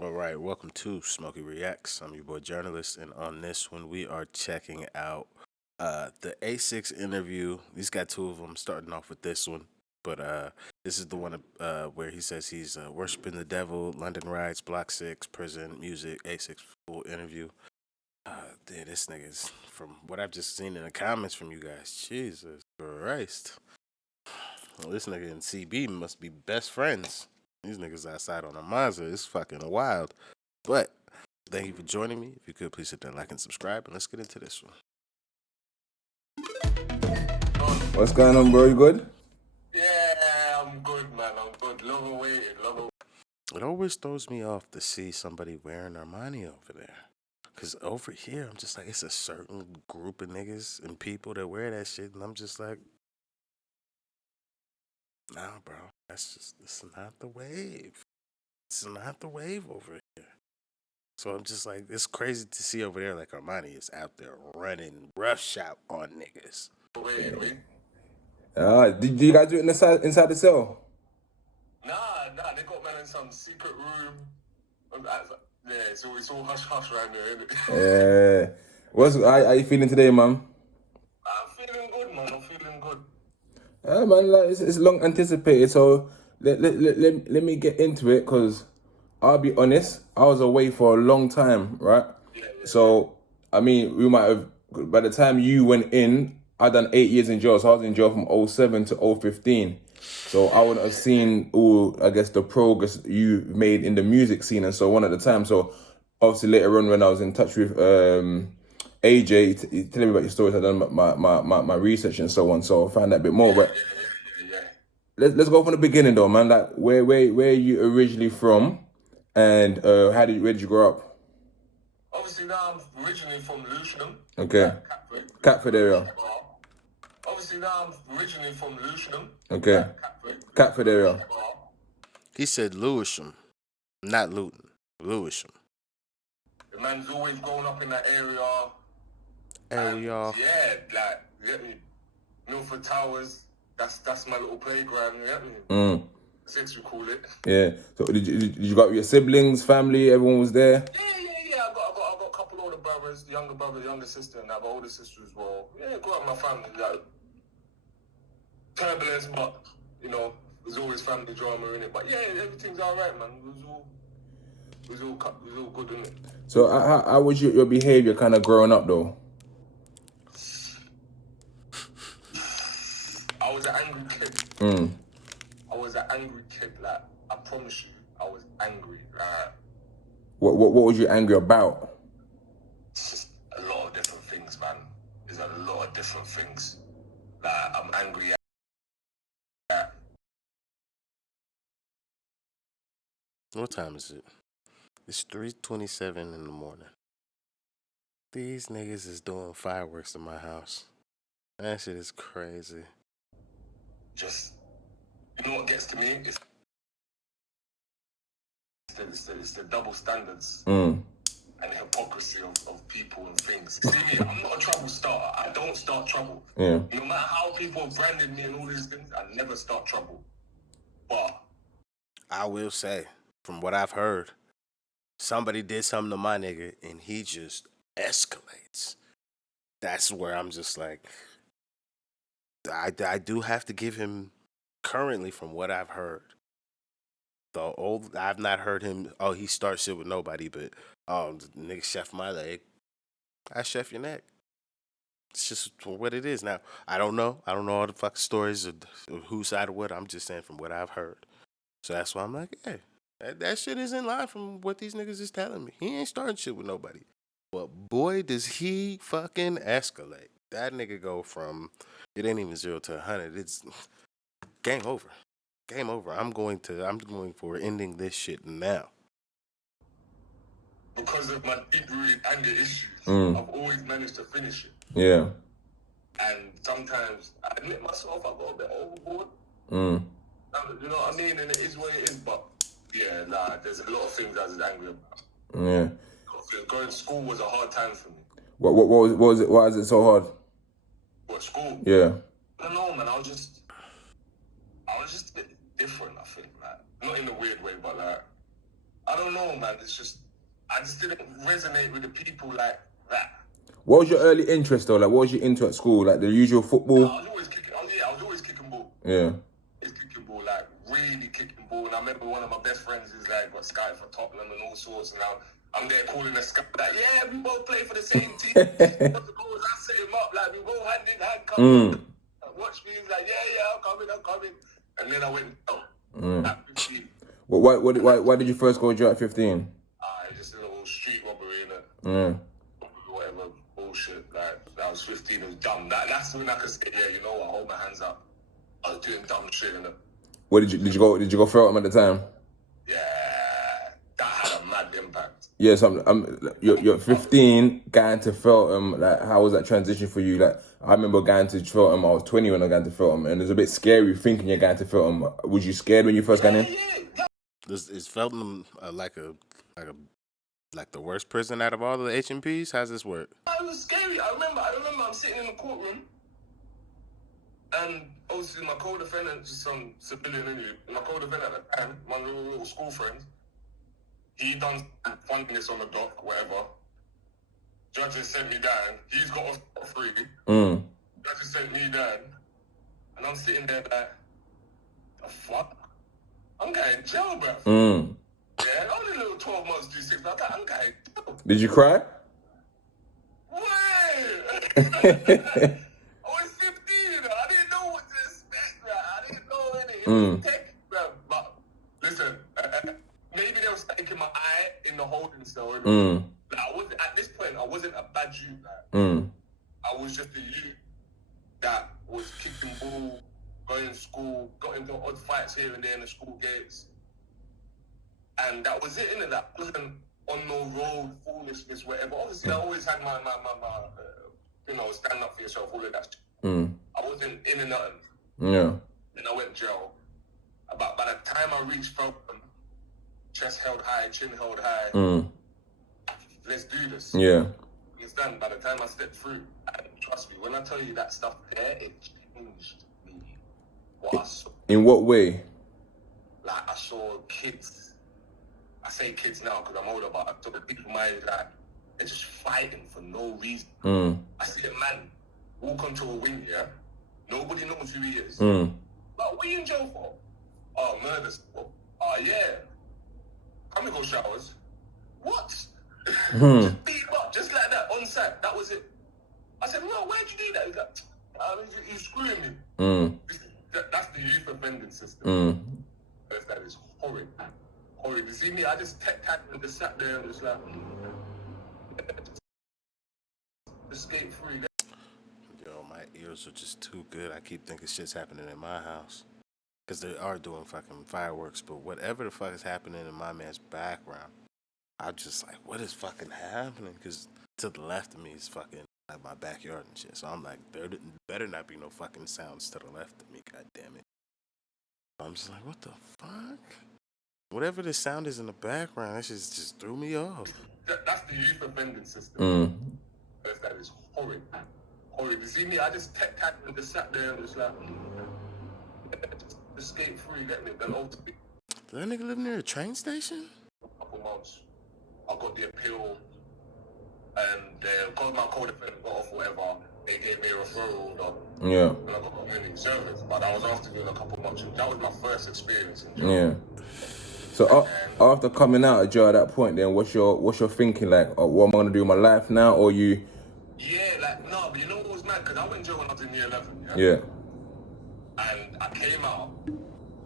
All right, welcome to Smokey Reacts. I'm your boy journalist, and on this one, we are checking out the A6 interview. He's got two of them. Starting off with this one, but this is the one where he says he's worshiping the devil. London riots, Block 6, prison, music, A6 full interview. Dude, this nigga's from what I've just seen in the comments from you guys. Jesus Christ, well, this nigga and CB must be best friends. These niggas outside on a Mazda. It's fucking wild. But thank you for joining me. If you could, please hit that like and subscribe, and let's get into this one. What's going on, bro? You good? Yeah, I'm good, man. I'm good. Long awaited, It always throws me off to see somebody wearing Armani over there. Because over here, I'm just like, it's a certain group of niggas and people that wear that shit, and I'm just like, nah, bro. It's not the wave. It's not the wave over here. So I'm just like, it's crazy to see over there like Armani is out there running roughshod on niggas. Wait. Did you guys do it inside the cell? Nah, they got man in some secret room. Yeah, it's all hush hush right there, isn't it? How you feeling today, man? I'm feeling good, man. I'm feeling good. Man, like, it's long anticipated. So let me get into it, because I'll be honest, I was away for a long time, right? Yeah. So I mean, we might have, by the time you went in, I done 8 years in jail. So I was in jail from 07 to 015. So I wouldn't have seen all, I guess, the progress you made in the music scene and so on at the time. So obviously later on, when I was in touch with AJ, telling me about your stories, I done my research and so on. So I found that a bit more. But Yeah. let's go from the beginning though, man. Like where are you originally from, and where did you grow up? Obviously, now I'm originally from Lewisham. Okay. Catford area. Obviously, now I'm originally from Lewisham. Okay. Catford area. He said Lewisham, not Luton. Lewisham. The man's always grown up in that area. Area. Yeah, like, you get me? Milford Towers, that's my little playground, you get me? Six, you call it. Yeah. So did you got your siblings, family, everyone was there? Yeah. I got a couple older brothers, younger brother, younger sister, and I have an older sister as well. Yeah, grew up in my family, like, turbulence, but, you know, there's always family drama in it. But yeah, everything's alright, man. It was all good, innit? So how was your behavior kind of growing up though? I was an angry kid. I was an angry kid, like, I promise you, I was angry. Like, What was you angry about? it's just a lot of different things, man. There's a lot of different things. Like, I'm angry at. What time is it? It's 3:27 in the morning. These niggas is doing fireworks in my house. That shit is crazy. Just, you know what gets to me? It's the double standards and the hypocrisy of people and things. See me, I'm not a trouble starter. I don't start trouble. Yeah. No matter how people have branded me and all these things, I never start trouble. But I will say, from what I've heard, somebody did something to my nigga and he just escalates. That's where I'm just like, I do have to give him, currently from what I've heard, I've not heard him, oh, he starts shit with nobody, but, oh, the nigga chef my leg. I chef your neck. It's just what it is. Now, I don't know all the fucking stories of whose side of what. I'm just saying from what I've heard. So that's why I'm like, hey, that shit is in line from what these niggas is telling me. He ain't starting shit with nobody. But boy, does he fucking escalate. That nigga go from, it ain't even 0 to 100. It's game over. Game over. I'm going for ending this shit now. because of my deep-rooted anger issues, I've always managed to finish it. Yeah. And sometimes I admit myself, I got a bit overboard. You know what I mean? And it is what it is. But yeah, there's a lot of things I was angry about. Yeah. Going to school was a hard time for me. What was it? Why is it so hard? What, school? Yeah. I don't know, man. I was just a bit different, I think. Like, not in a weird way, but like, I don't know, man. It's just, I just didn't resonate with the people like that. What was your early interest though? Like, what was you into at school? Like the usual football? I was always kicking. I was always kicking ball. Yeah. Kicking ball, like really kicking ball. And I remember one of my best friends is like got scouted for Tottenham and all sorts. And I'm there calling the scout like, yeah, we both play for the same team. I set him up like we go hand in hand. Come watch me. He's like, yeah, I'm coming. And then I went at 15. Why did you first go jail at 15? Just a little street robbery, innit? Yeah. Whatever bullshit. Like I was 15, it was dumb. That's when I could say, yeah, you know what? Hold my hands up. I was doing dumb shit, innit? What did you go Feltham at the time? Yeah, that had a mad impact. Yeah, so you're 15, going to Feltham. Like, how was that transition for you? Like, I remember going to Feltham. I was 20 when I got to Feltham, and it was a bit scary thinking you're going to Feltham. Was you scared when you first got in? Yeah. Is Feltham like the worst prison out of all the HMPs? How's this work? It was scary. I remember I'm sitting in the courtroom, and obviously my co-defendant, just some civilian interview. My co-defendant at the time, my little school friend, he done funniness on the dock, whatever. Judges sent me down. He's got off free. Judges sent me down, and I'm sitting there like, the fuck? I'm going to jail, bruv. Yeah, only a little 12 months, G6. I'm going to jail. Did you cry? Wait! I was 15, I didn't know what to expect, bro. I didn't know anything. But listen, maybe they were taking my eye in the holding cell. Like, at this point, I wasn't a bad youth. I was just a youth that was kicking ball, going to school, got into odd fights here and there in the school gates. And that was it, innit? That wasn't on no road, foolishness, whatever. Obviously, I always had my stand up for yourself, all of that shit. I wasn't in and nothing. Yeah. Then I went to jail. But by the time I reached Feltham, chest held high, chin held high. Let's do this. Yeah. You understand? By the time I stepped through, and trust me, when I tell you that stuff there, it changed me. What I saw. In what way? Like, I saw kids. I say kids now because I'm older, but I saw the people my age, like, they're just fighting for no reason. I see a man walk onto a wing, yeah? Nobody knows who he is. Like, what are you in jail for? Oh, murder. Oh, yeah. Come and go showers. What? Just beat him up, just like that, on site. That was it. I said, well, where'd you do that? He's like, he's screwing me. That's the youth offending system. That is horrid. Horrid. You see me? I just and just sat there and was like, escape free. Yo, my ears are just too good. I keep thinking shit's happening in my house. Because they are doing fucking fireworks, but whatever the fuck is happening in my man's background, I'm just like, what is fucking happening? Because to the left of me is fucking like my backyard and shit. So I'm like, there better not be no fucking sounds to the left of me, god damn it. I'm just like, what the fuck? Whatever the sound is in the background, that shit just threw me off. That's the youth offending system. That is horrid. Horrid. You see me? I just and just sat there and was like, escape free, let me. Then ultimately, Does that nigga live near a train station? a couple months, I got the appeal, and because my co-defendant got off whatever, they gave me a referral order. Yeah. And I got community service, but I was after doing a couple months. That was my first experience in jail. Yeah. So after coming out of jail at that point, then what's your thinking like? What am I gonna do with my life now, or you? Yeah, like no, but you know what was mad? Because I went to jail when I was in year 11. Yeah. And I came out.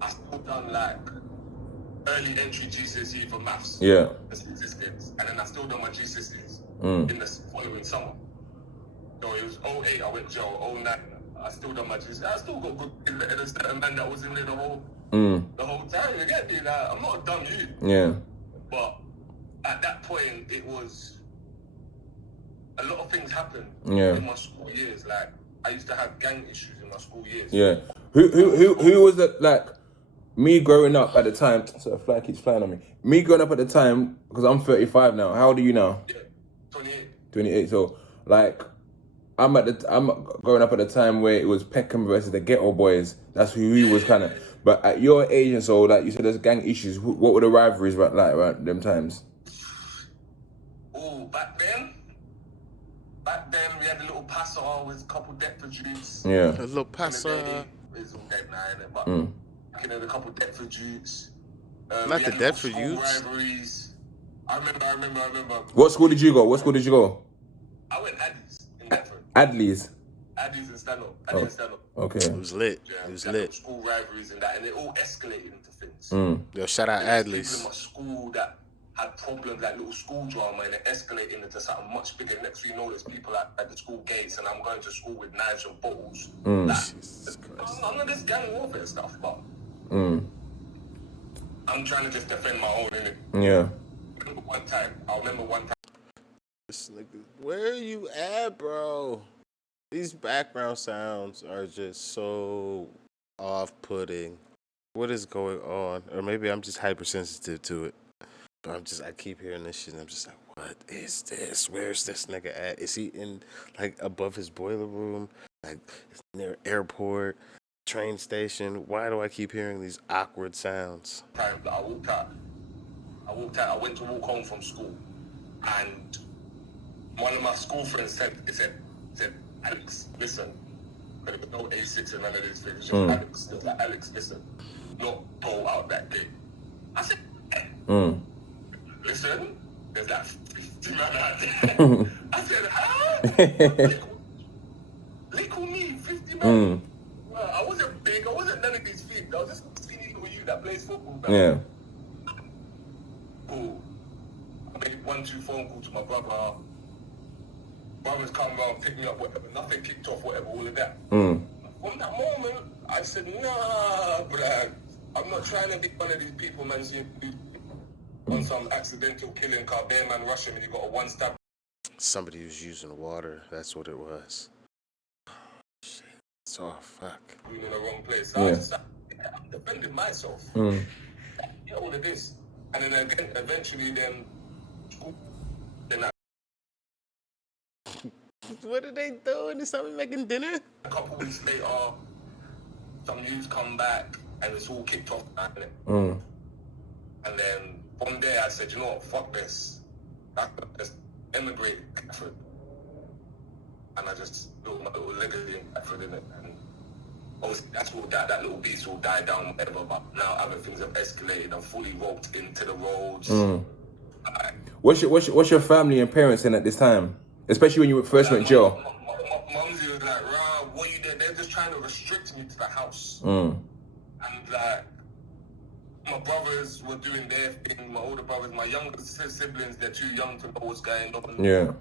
I still done like early entry GCSE for maths. Yeah. And then I still done my GCSEs in the following summer. So it was 08, I went to jail. 09, I still done my GCSEs. I still got good in the certain man that was in there the whole time. You get me? Like, I'm not a dumb youth. Yeah. But at that point, it was a lot of things happened in my school years. Like, I used to have gang issues in my school years. Yeah. Who was it, like, me growing up at the time, so a fly keeps flying on me. Me growing up at the time, because I'm 35 now. How old are you now? Yeah, 28. 28. So, like, I'm growing up at the time where it was Peckham versus the Ghetto Boys. That's who he was kind of. But at your age and so, like you said, there's gang issues. What were the rivalries like around them times? Oh, back then we had a little passer with a couple Deptford dudes. Yeah. A little In the passer. day, it's all dead now, innit? But back then, a couple Deptford dudes. Not We the had little Deptford school Utes. rivalries. I remember. What school did you go? I went Addies in Deptford. Adley's. Addies and Stanhope. Addies and Stanhope. Okay. It was lit. Yeah, It was we had lit. little school rivalries and that, and it all escalated into things. Yo, shout out There was people in Adley's. my school that had problems, like little school drama, and it escalated into something much bigger. Next thing you know, there's people at the school gates, and I'm going to school with knives and bottles. Jesus Christ. None of this gang warfare stuff, but I'm trying to just defend my own, innit? Yeah. I remember one time. This nigga, where are you at, bro? These background sounds are just so off-putting. What is going on? Or maybe I'm just hypersensitive to it. But I keep hearing this shit and I'm just like, what is this? Where's this nigga at? Is he in, like, above his boiler room? Like, near airport, train station? Why do I keep hearing these awkward sounds? I walked out. I went to walk home from school, and one of my school friends said, Alex, listen. But there was no A6 and none of these things. Just Alex. It was like, Alex, listen. Not go out that gate. I said, listen, there's that 50 man out there. I said, huh? Little me, 50 man. I wasn't big. I wasn't none of these feet. I was just skinny little you that plays football. Man. Yeah. Cool. I made 1-2 phone call to my brother. Brothers come around, pick me up, whatever. Nothing kicked off, whatever, all of that. From that moment, I said, nah, bruh. I'm not trying to be one of these people, man, on some accidental killing car. Bear man rushing me, you got a one stab. Somebody was using water. That's what it was. Shit. Oh, fuck. In the wrong place. So I was just like, I'm defending myself. Yeah, all of this. And then again, eventually, then I What are they doing? Is somebody making dinner? a couple weeks later, some news come back and it's all kicked off. And then from there, I said, you know what, fuck this. I just emigrated to Catford. And I just built my little legacy in Catford, innit? And obviously, that's all that little beast will die down, whatever. But now other things have escalated. I'm fully roped into the roads. What's your family and parents in at this time? Especially when you first went to jail. Mumsy was like, rah, what you did? They're just trying to restrict me to the house. Mm. And like, my brothers were doing their thing, my older brothers, my younger siblings, they're too young to know what's going on. Yeah.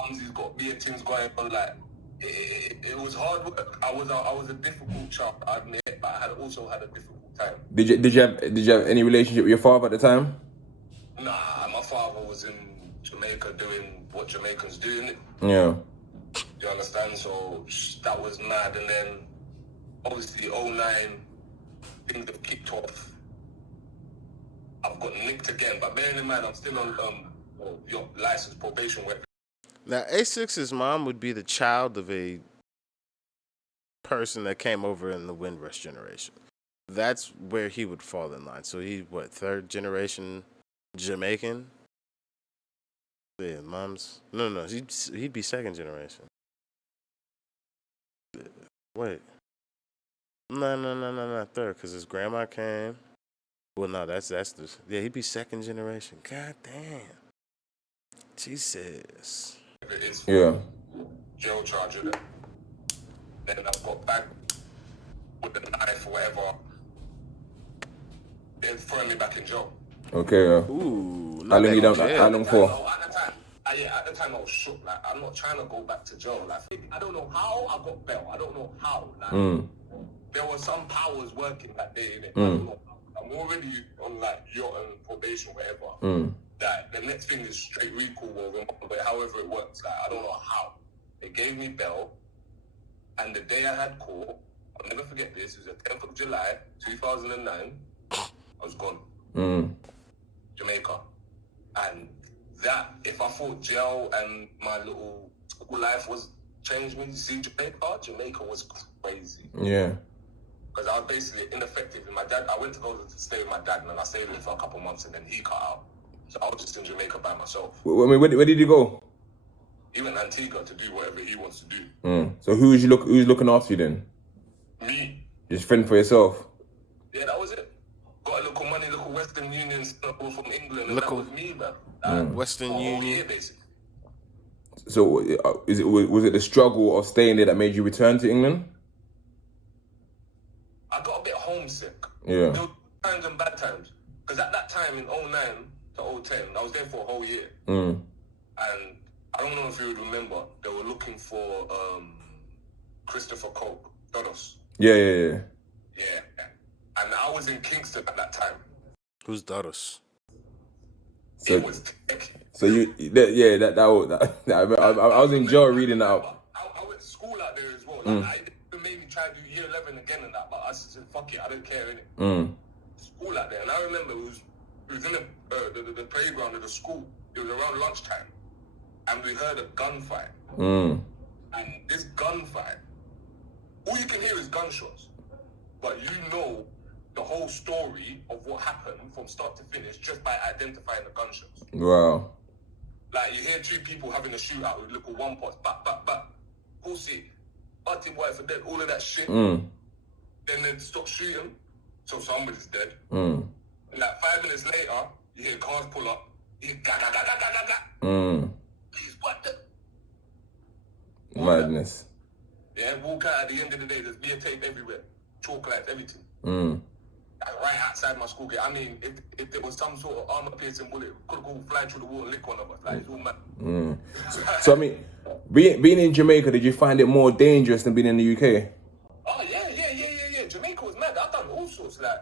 Mumsy's got weird things going on, like, it was hard work. I was a difficult child, I admit, but I also had a difficult time. Did you have any relationship with your father at the time? Nah, my father was in Jamaica doing what Jamaicans do, innit? Yeah. You understand? So that was mad, and then obviously 09 things have kicked off. I've got nicked again, but bearing in mind I'm still on your license probation work. Now, A6's mom would be the child of a person that came over in the Windrush generation. That's where he would fall in line. So he, what, third generation Jamaican? Yeah, mom's... No, he'd be second generation. Wait. No, third, because his grandma came. Well, no, that's the... Yeah, he'd be second generation. God damn. Jesus. It is Yeah. jail charge, innit? Then I've got back with the knife or whatever. They're throwing me back in jail. Okay, yeah. Ooh. How long you done? How long for? At the time I was shook. Like, I'm not trying to go back to jail. Like, I don't know how I got bail. I don't know how. Like, there were some powers working that day, innit? I don't know. I'm already on like yacht and probation, whatever. Like, the next thing is straight recall or but however it works. Like, I don't know how. They gave me bail, and the day I had court, I'll never forget this. It was the 10th of July, 2009. I was gone. Jamaica. And that, if I thought jail and my little school life was changed me, you see, Jamaica was crazy. Yeah. because I was basically ineffective. And my dad, I went to go to stay with my dad, and then I stayed with him for a couple of months, and then he cut out. So I was just in Jamaica by myself. Where did you go? He went to Antigua to do whatever he wants to do. So who's looking after you then? Me. Just fend for yourself? Yeah, that was it. Got a little money, little Western Union stuff from England, and that was me, man. Western Union. Year, basically. So was it the struggle of staying there that made you return to England? I got a bit homesick. Yeah. There were times and bad times. Because at that time, in 09 to 010, I was there for a whole year. And I don't know if you would remember, they were looking for Christopher Coke, Dodos. Yeah. Yeah. And I was in Kingston at that time. Who's Dodos? So, it was so I was in jail reading that up. I went to school out there as well. Like, I made me try to do year 11 again and that, but I said, fuck it, I don't care, innit? School out there. And I remember it was in the playground of the school. It was around lunchtime. And we heard a gunfight. And this gunfight, all you can hear is gunshots. But you know the whole story of what happened from start to finish just by identifying the gunshots. Wow. Like, you hear two people having a shootout with little one pots, back, pussy, butty boy for dead, all of that shit. Then they stop shooting, so somebody's dead. And like 5 minutes later, you hear cars pull up, you hear ga. Please, what the? Madness. Yeah, walk out at the end of the day, there's beer tape everywhere, chalk lights, everything. Like right outside my school gate. I mean, if there was some sort of armor-piercing bullet, it could go fly through the wall and lick one of us. Like, it's all mad. So, I mean, being in Jamaica, did you find it more dangerous than being in the UK? Oh, yeah. Jamaica was mad. I've done all sorts. Like,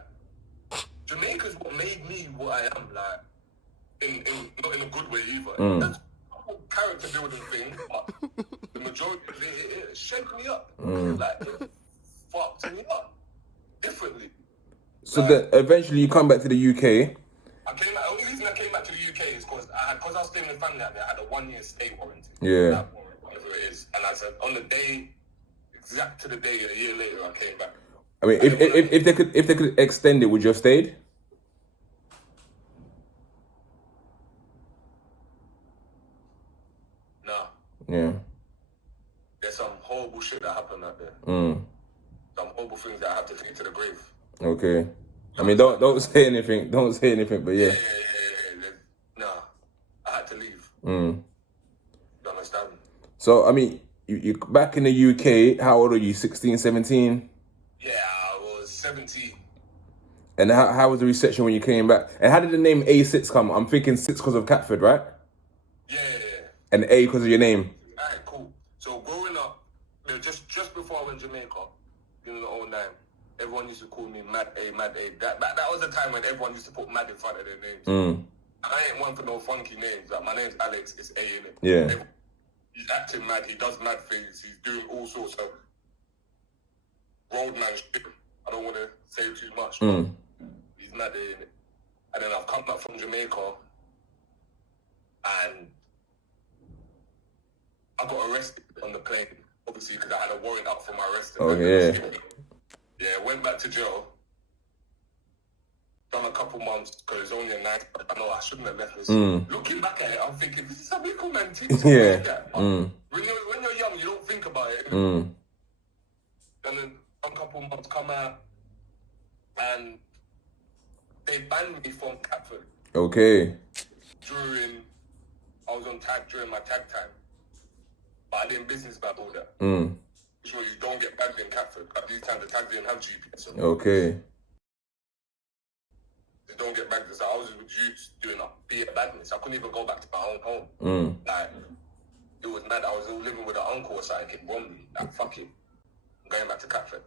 Jamaica's what made me what I am. Like, not in a good way either. That's a character building thing, but the majority of it shaped me up. Like, it fucked me up differently. So then eventually you come back to the UK. The only reason I came back to the UK is because I was staying with family out there, I had a 1-year stay warranty. Yeah. Whatever it is. And I said, on the day, exact to the day, a year later, I came back. I mean, if they could extend it, would you have stayed? Nah. Yeah. There's some horrible shit that happened out there. Some horrible things that I have to take to the grave. Okay. I mean, don't say anything. Don't say anything, but yeah. Yeah. Nah. I had to leave. You understand? So, I mean, you back in the UK, how old are you? 16, 17? Yeah, I was 17. And how was the reception when you came back? And how did the name A6 come? I'm thinking 6 because of Catford, right? Yeah. And A because of your name. Alright, cool. So growing up, just before I went to Jamaica, in the 09, everyone used to call me Mad A. That was the time when everyone used to put Mad in front of their names. I ain't one for no funky names. Like, my name's Alex, it's A in it. Yeah. He's acting mad, he does mad things, he's doing all sorts of roadman shit. I don't want to say too much, but he's mad in it. And then I've come back from Jamaica and I got arrested on the plane, obviously, because I had a warrant out for my arrest. Oh, yeah. Yeah, went back to jail. Done a couple months because it's only a night. I know I shouldn't have left this. Looking back at it, I'm thinking, this is a little man thing to Yeah. do that. When you're young, you don't think about it. And then a couple months come out and they banned me from Catford. Okay. I was on tag during my tag time. But I didn't business about all that. Which was you don't get bagged in Catford. At these times the tags didn't have GPS. Okay. You don't get bagged. So I was with youths doing a beer badness. I couldn't even go back to my own home. Like, it was mad. I was living with an uncle or something in Bromley. Like, fuck it. I'm going back to Catford.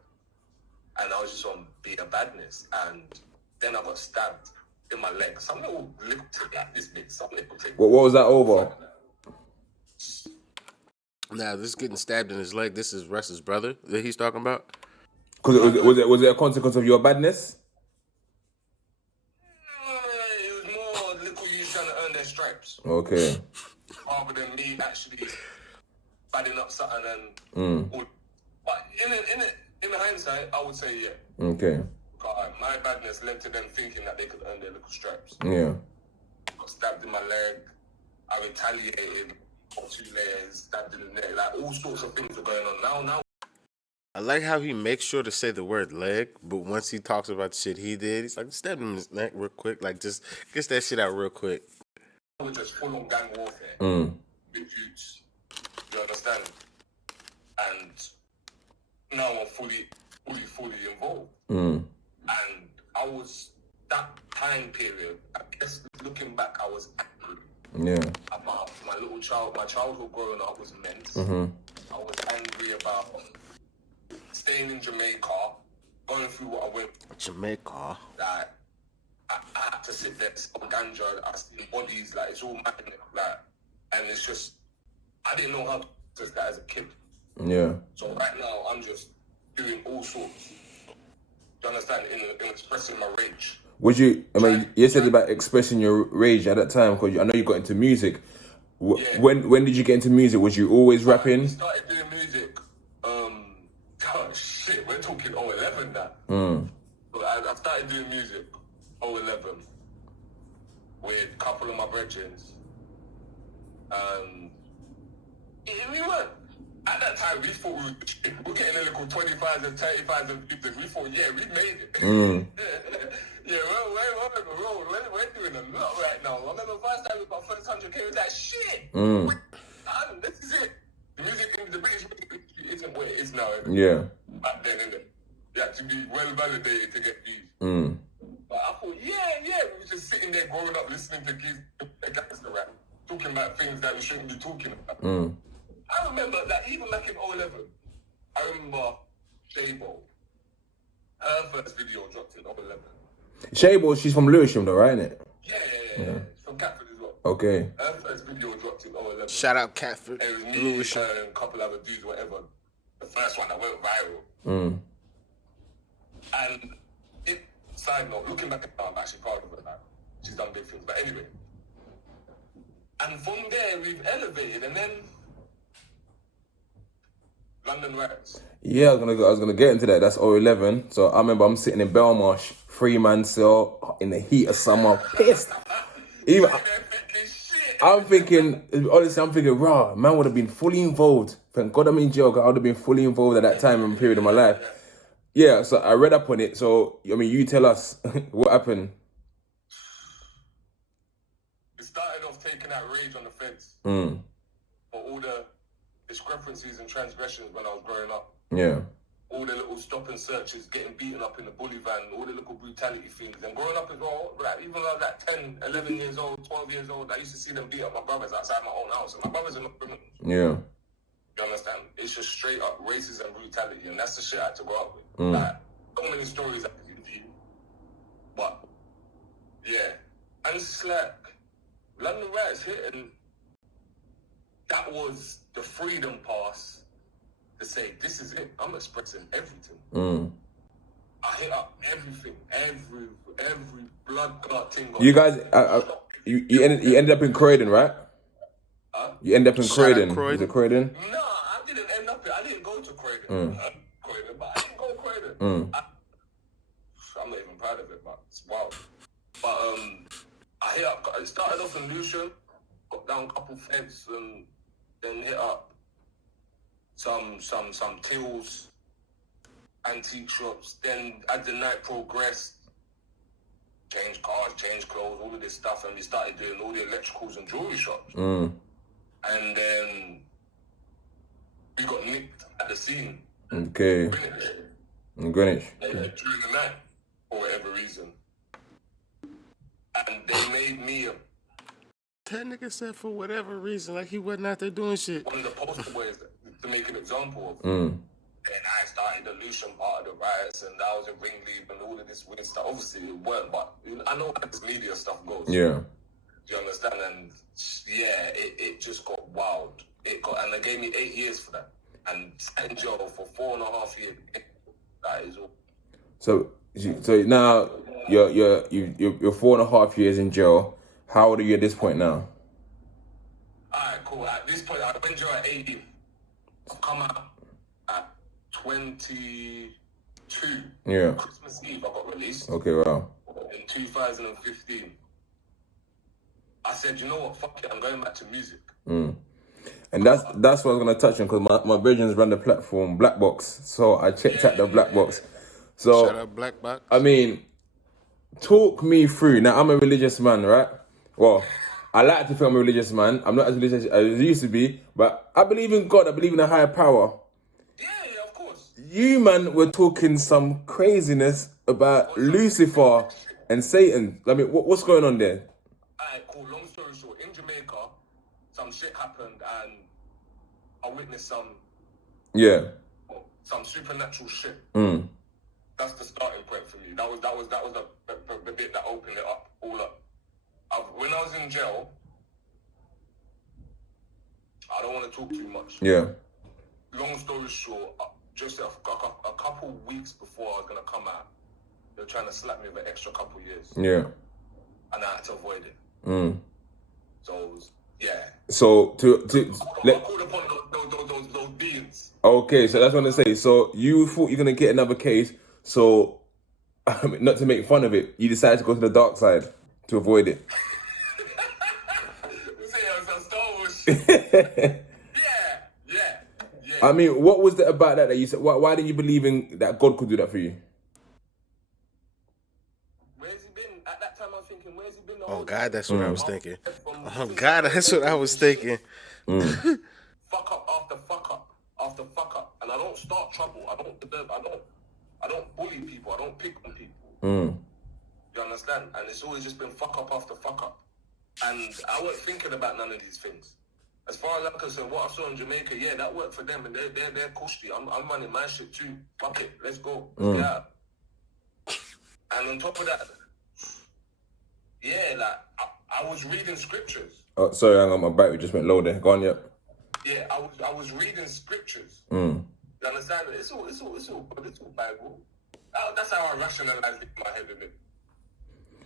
And I was just on beer badness. And then I got stabbed in my leg. Some little tick like this big. Some little tick. What was that over? Nah, this is getting stabbed in his leg. This is Russ's brother that he's talking about. Because was it a consequence of your badness? It was more little youths trying to earn their stripes. Okay. Rather than me actually badding up something and all. But in in hindsight, I would say yeah. Okay. My badness led to them thinking that they could earn their little stripes. Yeah. Got stabbed in my leg. I retaliated. Got 2 layers. Stabbed in the neck. Like all sorts of things were going on. Now. I like how he makes sure to say the word leg, but once he talks about the shit he did, he's like, stabbed him in his neck real quick. Like, just gets that shit out real quick. We're just full on gang warfare. Big youths. You understand? And now I'm fully involved. And I was, that time period, I guess looking back, I was angry. Yeah. About my childhood growing up was immense. I was angry about staying in Jamaica, going through what I went through. Jamaica. Like, I had to sit there, smoke ganja, I see bodies, like, it's all magnet, like, and it's just, I didn't know how to process that as a kid. Yeah. So right now, I'm just doing all sorts. Do you understand? In expressing my rage. Would you, you said about expressing your rage at that time, because I know you got into music. Yeah. When did you get into music? Was you always rapping? I started doing music, shit, we're talking 2011 now. But I started doing music 2011 with a couple of my brethren. We weren't, at that time, we thought we were getting a little 25s and 35s and 50s. We thought, yeah, we made it. Yeah, we're doing a lot right now. I remember the first time we got first 100K, it was like, shit, this is it. The music, the British music isn't what it is now. Yeah. Back then, innit? You had to be well validated to get these. But I thought, yeah, we were just sitting there growing up listening to gangster rap, talking about things that we shouldn't be talking about. I remember that even back in 2011, I remember Shabo. Her first video dropped in 2011. Shabo, she's from Lewisham though, right, innit? Yeah. From Catford as well. Okay. Her first video dropped in 2011. Shout out Catford. It was me, her, and a couple other dudes, whatever. The first one that went viral. And side note, looking back at that, I'm actually proud of her now. She's done big things. But anyway. And from there, we've elevated, and then London Riots. Yeah, I was gonna get into that. That's 011. So I remember I'm sitting in Belmarsh, 3-man cell, in the heat of summer, pissed. Even I'm thinking, raw, man would have been fully involved. Thank God I'm in jail, because I would have been fully involved at that time and period of my life. Yeah, so I read up on it. So, you tell us what happened. It started off taking that rage on the fence. For all the discrepancies and transgressions when I was growing up. Yeah. All the little stop and searches, getting beaten up in the bully van, all the little brutality things. And growing up as well, like, even when I was like 10, 11 years old, 12 years old, I used to see them beat up my brothers outside my own house. And my brothers are not criminals. Yeah. You understand? It's just straight up racism and brutality. And that's the shit I had to grow up with. Like, so many stories I could give you. But, yeah. And it's just like, London Riots hit, and that was the freedom pass to say, this is it. I'm expressing everything. I hit up everything, every blood clot thing. You guys, you ended up in Croydon, right? You ended up in Croydon. Was it Croydon? No, I didn't end up. I didn't go to Croydon. But I didn't go to Croydon. I'm not even proud of it, but it's wild. But I hit up. I started off in Lucian, got down a couple fence, and then hit up some tills, antique shops. Then as the night progressed, changed cars, changed clothes, all of this stuff, and we started doing all the electricals and jewelry shops. And then we got nicked at the scene. Okay. In Greenwich. During the night, for whatever reason. And they made me That nigga said for whatever reason, like he wasn't out there doing shit. one of the poster boys to make an example of. And I started the Lucian part of the riots, and I was a ringleader and all of this weird stuff. Obviously, it weren't, but I know how this media stuff goes. Yeah. Do you understand? And yeah, it just got wild. And they gave me 8 years for that. And sat in jail for 4.5 years. That is all. So now you're 4.5 years in jail. How old are you at this point now? Alright, cool. At this point, I went to jail at 18. I've come out at 22. Yeah. Christmas Eve, I got released. Okay, wow. In 2015. I said, you know what, fuck it, I'm going back to music. And that's what I was gonna touch on, because my brethren ran the platform Black Box, so I checked out the Black Box. So Shout out Black Box. I mean, talk me through. Now I'm a religious man, right? Well, I like to think I'm a religious man. I'm not as religious as I used to be, but I believe in God. I believe in a higher power. Yeah, of course. You, man, were talking some craziness about Lucifer and Satan. I mean, what's going on there? Alright, cool. Long story short, in Jamaica, some shit happened and I witnessed some supernatural shit. That's the starting point for me. That was the bit that opened it up, all up. When I was in jail, I don't want to talk too much. Yeah. Long story short, just a couple weeks before I was gonna come out, they were trying to slap me with an extra couple years. Yeah. And I had to avoid it. So yeah. So I called upon those beings. Okay, so that's what I'm gonna say. So you thought you're gonna get another case, so not to make fun of it, you decided to go to the dark side to avoid it. Some Star Wars shit. Yeah. I mean, what was it about that you said? Why didn't you believe in that God could do that for you? Where's he been? At that time, I was thinking, where's he been? Oh God, that's what I was thinking. Oh God, that's what I was thinking. Fuck up after fuck up after fuck up, and I don't start trouble. I don't bully people. I don't pick on people. You understand? And it's always just been fuck up after fuck up, and I wasn't thinking about none of these things. As far as I'm concerned, what I saw in Jamaica, yeah, that worked for them, and they're cushy. I'm running my shit too. Fuck it, let's go. Yeah. And on top of that, yeah, like I was reading scriptures. Oh, sorry, hang on, my battery just went low there. Go on, yep. Yeah, I was reading scriptures. You understand? It's all good. It's all Bible. That's how I rationalize it in my head, innit?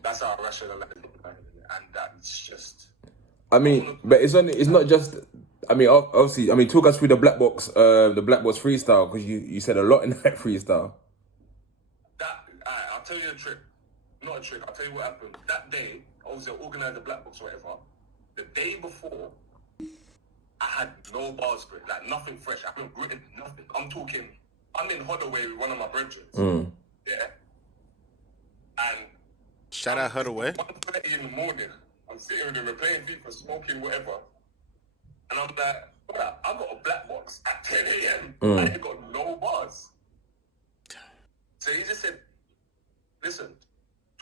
That's how I rationalize it in my head, innit? And that's just. I mean, but it's not just. I mean, obviously, talk us through the Black Box freestyle, because you said a lot in that freestyle. I'll tell you a trick. Not a trick. I'll tell you what happened. That day, obviously, I organised the Black Box or whatever. The day before, I had no bars for it, like nothing fresh. I haven't written nothing. I'm in Holloway with one of my brethren. Yeah. And Shout out Huddaway. 1:30 in the morning, I'm sitting with him, we're playing FIFA, smoking, whatever. And I'm like, brother, I got a Black Box at 10 a.m. I ain't got no bars. So he just said, listen,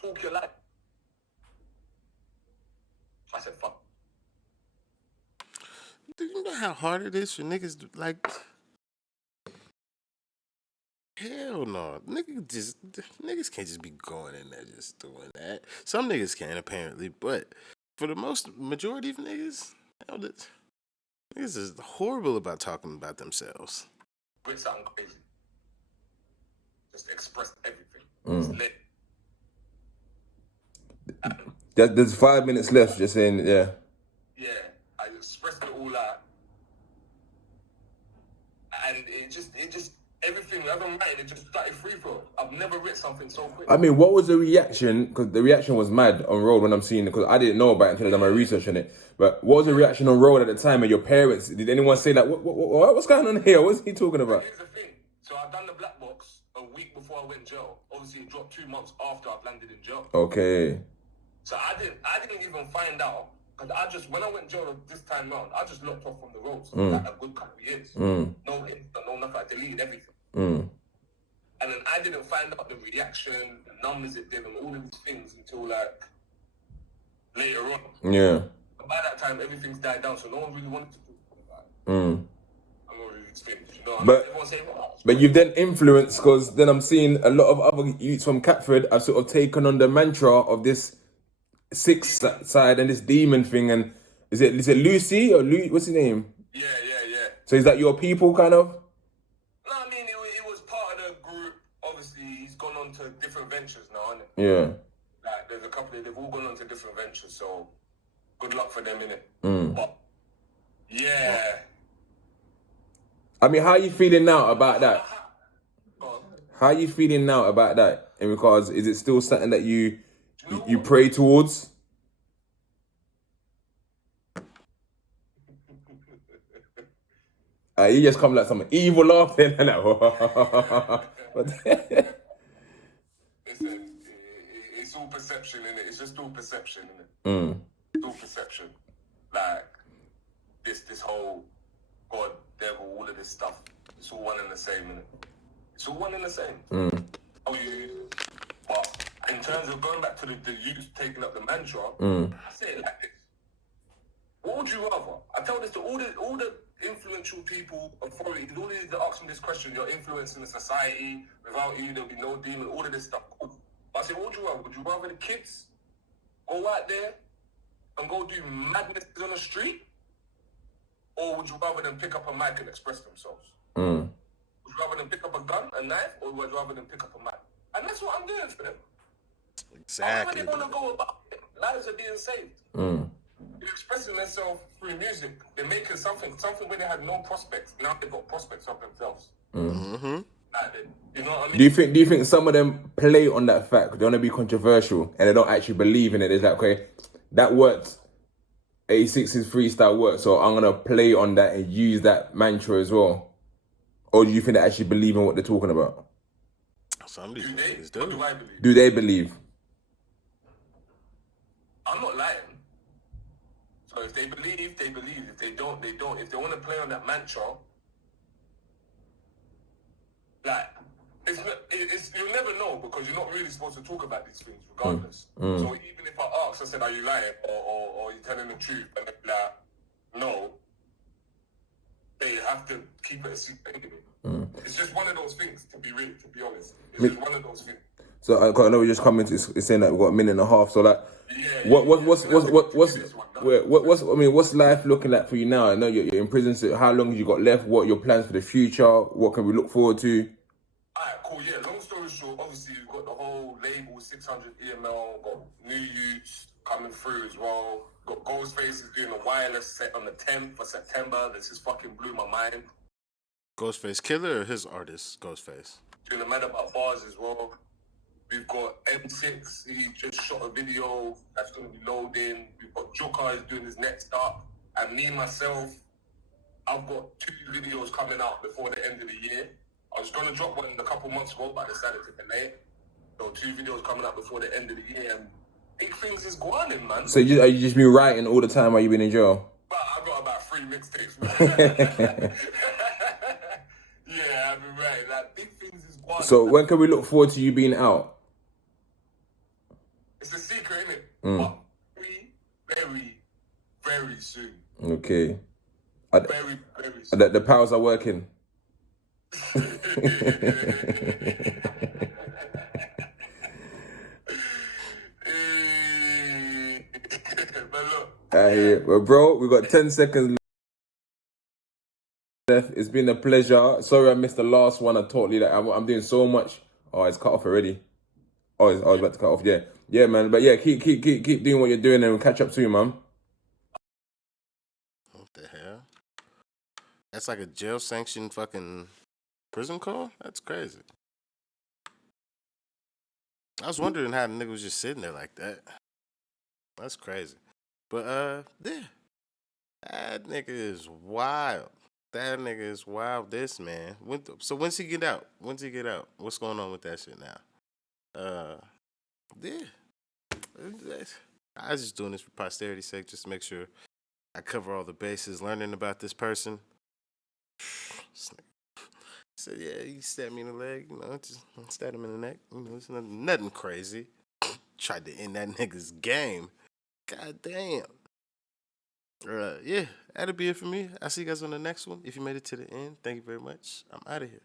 talk your life. I said, fuck. Do you know how hard it is for niggas to, like, hell no. Niggas can't just be going in there just doing that. Some niggas can, apparently, but for the majority of niggas, niggas is horrible about talking about themselves. Quit something crazy. Just express everything. Just let. There's 5 minutes left, just saying, yeah. Yeah, I expressed it all out. And it just everything I haven't written, it just started free flow. I've never written something so quick. I mean, what was the reaction? Because the reaction was mad on road when I'm seeing it, because I didn't know about it until I did my research on it. But what was the reaction on road at the time? And your parents, did anyone say like, what's going on here? What's he talking about? Here's the thing. So I've done the Black Box a week before I went jail. Obviously, it dropped 2 months after I've landed in jail. Okay. So I didn't even find out, because when I went jail this time round, I just locked off from the roads like a good couple of years. No Insta, no nothing. I deleted everything. And then I didn't find out the reaction, the numbers it did, and all of these things until like later on. Yeah. But by that time, everything's died down, so no one really wanted to talk about it. I'm not really finished, you know. Everyone saying, but you've then influenced, because then I'm seeing a lot of other youths from Catford have sort of taken on the mantra of this sixth side and this demon thing. And is it Lucy or what's his name? Yeah. So is that your people, kind of? No, I mean, it was part of the group. Obviously, he's gone on to different ventures now, isn't it? Yeah. Like, there's a couple they've all gone on to different ventures, so good luck for them, innit? But, yeah. I mean, how are you feeling now about that? How are you feeling now about that? In regards, is it still something that you know you what? pray towards? You just come like some evil laughing and Listen, it's all perception, innit? It's just all perception, innit? It's all perception. Like this whole God, devil, all of this stuff. It's all one and the same, innit? It's all one and the same. How you use it. But in terms of going back to the youth taking up the mantra, I say it like this. What would you rather? I tell this to all the influential people, authorities, all these that ask me this question, you're influencing the society, without you there'll be no demon, all of this stuff. Cool. But I say, what would you rather? Would you rather the kids go out there and go do madness on the street? Or would you rather them pick up a mic and express themselves? Would you rather them pick up a gun, a knife, or would you rather them pick up a mic? And that's what I'm doing for them. Exactly. However they want to go about it, lives are being saved. They're expressing themselves through music. They're making something where they had no prospects. Now they've got prospects of themselves. Like you know what I mean? Do you think some of them play on that fact? They want to be controversial and they don't actually believe in it. It's like, okay, that worked. 86's freestyle worked, so I'm gonna play on that and use that mantra as well. Or do you think they actually believe in what they're talking about? Some of these Do they? niggas What do. do I believe? Do they believe? I'm not lying. So if they believe, they believe. If they don't, they don't. If they want to play on that mantra, like you'll never know because you're not really supposed to talk about these things regardless. So even if I ask, I said, are you lying or you telling the truth? And they're like, no, they have to keep it a secret anyway. It's just one of those things, to be honest. It's just one of those things. So I know we just come into it's saying that we've got a minute and a half. So like, what's life looking like for you now? I know you're in prison. So how long have you got left? What are your plans for the future? What can we look forward to? Alright, cool. Yeah, long story short, obviously you've got the whole label 600 EML, got new youths coming through as well. Got Ghostface is doing a wireless set on the 10th of September. This just fucking blew my mind. Ghostface Killer or his artist, Ghostface? Doing a Man About Bars as well. We've got M6, he just shot a video that's going to be loading. We've got Joker is doing his next up. And me, myself, I've got 2 videos coming out before the end of the year. I was going to drop one a couple months ago, but I decided to delay it. So 2 videos coming out before the end of the year. And big things is going on, man. So you just been writing all the time while you've been in jail? But I've got about 3 mixtapes, man. Yeah, I've been writing. Like, big things is going on. So when can we look forward to you being out? It's a secret, innit? But very, very soon. Okay. Very, very soon. The powers are working. But look. Well, bro, we got 10 seconds left. It's been a pleasure. Sorry I missed the last one. I totally I'm doing so much. Oh, it's cut off already. Oh, it's about to cut off. Yeah, yeah, man. But yeah, keep doing what you're doing, and we'll catch up soon, man. What the hell? That's like a jail sanctioned fucking prison call? That's crazy. I was wondering how the nigga was just sitting there like that. That's crazy. But yeah. That nigga is wild. That nigga is wild. This man. So when's he get out? What's going on with that shit now? Yeah. I was just doing this for posterity's sake, just to make sure I cover all the bases, learning about this person. So yeah, he stabbed me in the leg, just stabbed him in the neck. It's nothing crazy. Tried to end that nigga's game. God damn. Yeah, that'll be it for me. I'll see you guys on the next one. If you made it to the end, thank you very much. I'm out of here.